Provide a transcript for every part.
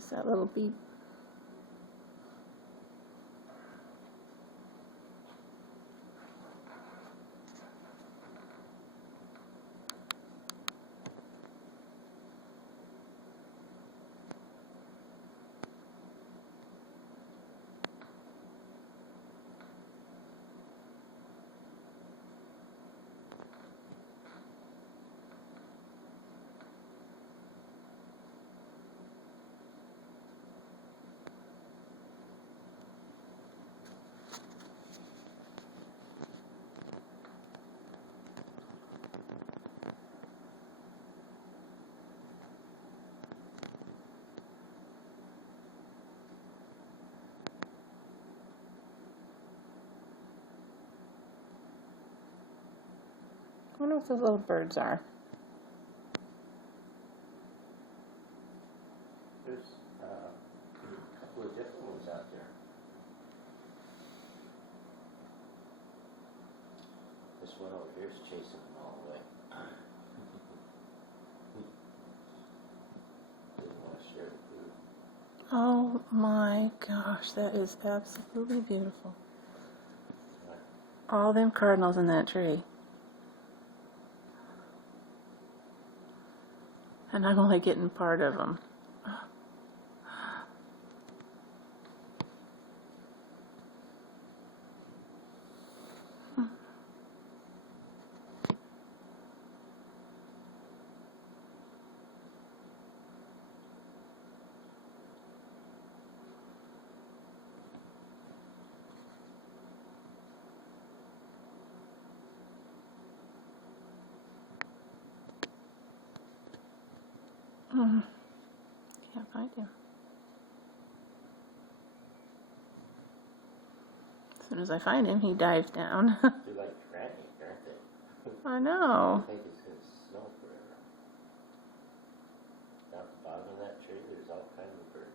Just that little beep. I wonder what those little birds are. There's a couple of different ones out there. This one over here is chasing them all away. Didn't want to share the food. Oh my gosh, that is absolutely beautiful. All them cardinals in that tree. And I'm only getting part of them. Can't find him. As soon as I find him, he dives down. They're like frantic, aren't they? I know. I think it's going to snow forever. Down at the bottom of that tree, there's all kinds of birds.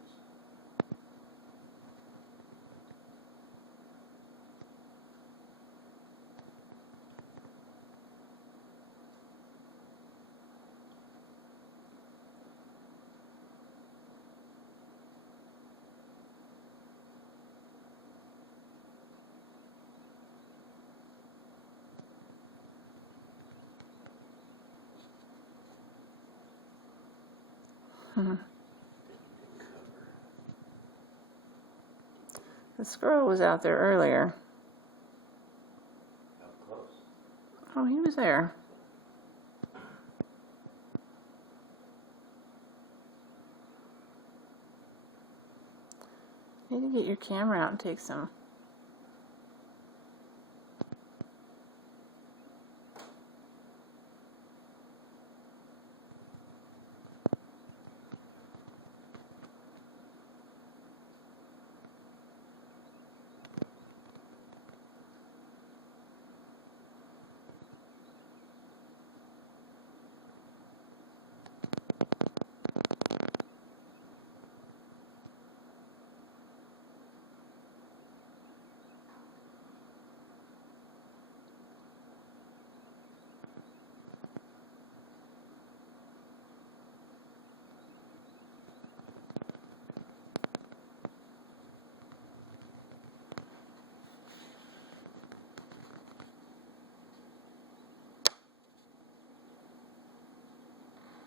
The squirrel was out there earlier. How close? Oh, he was there. Need to get your camera out and take some.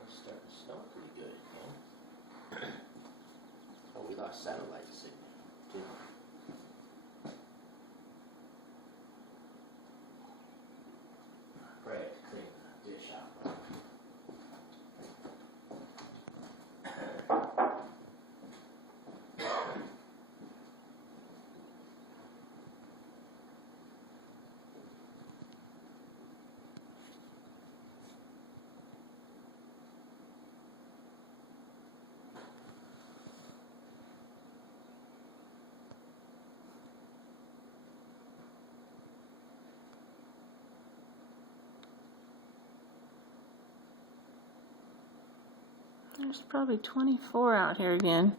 It's starting to snow pretty good, you know? Oh, we lost satellite signal, too. Probably have to clean the dish out. There's probably 24 out here again.